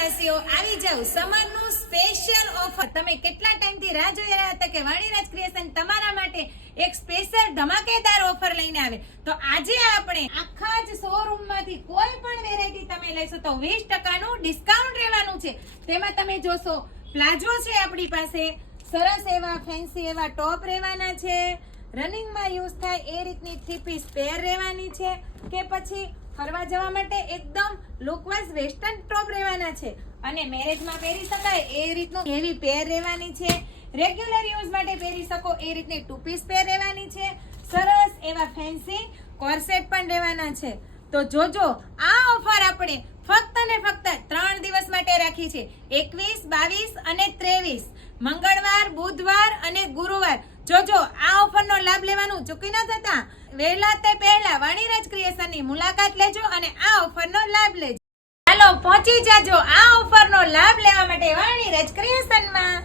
વાસીઓ આવી જાવ સમરનું special offer. તમે કેટલા ટાઈમથી રાહ જોઈ રહ્યા હતા કે વાણીરાજ ક્રિએશન તમારા માટે એક સ્પેશિયલ ધમાકેદાર ઓફર લઈને આવે. તો આજે આપણે આખા જ શોરૂમમાંથી કોઈ પણ વેરાયટી તમે લેશો તો 20% નું ડિસ્કાઉન્ટ રહેવાનું છે. તેમાં તમે જોશો પ્લાઝો છે આપણી પાસે, સરસ એવા ફેન્સી એવા ટોપ રહેવાના છે, રનિંગમાં યુઝ થાય એ રીતની 3 પીસ પેર રહેવાની છે, કે પછી ફરવા જવા માટે એકદમ લુકવાઇઝ વેસ્ટર્ન ટોપ રહેવાના છે, અને મેરેજમાં પહેરી શકાય એ રીતનું હેવી પેર રહેવાની છે, રેગ્યુલર યુઝ માટે પહેરી શકો એ રીતની 2 પીસ પેર રહેવાની છે, સરસ એવા ફેન્સી કોર્સેટ પણ રહેવાના છે. તો જોજો આ ઓફર આપણે ફક્ત ને ફક્ત 3 દિવસ માટે રાખી છે, 21, 22 અને 23 મંગળવાર, બુધવાર અને ગુરુવાર. જોજો આ ઓફરનો લાભ લેવાનું ચૂકી ન જતા. વહેલા તે પહેલા વાણીરાજ ક્રિએશનની મુલાકાત લેજો અને આ ઓફરનો લાભ લેજો. ચાલો પહોંચી જાજો આ ઓફરનો લાભ લેવા માટે વાણીરાજ ક્રિએશનમાં.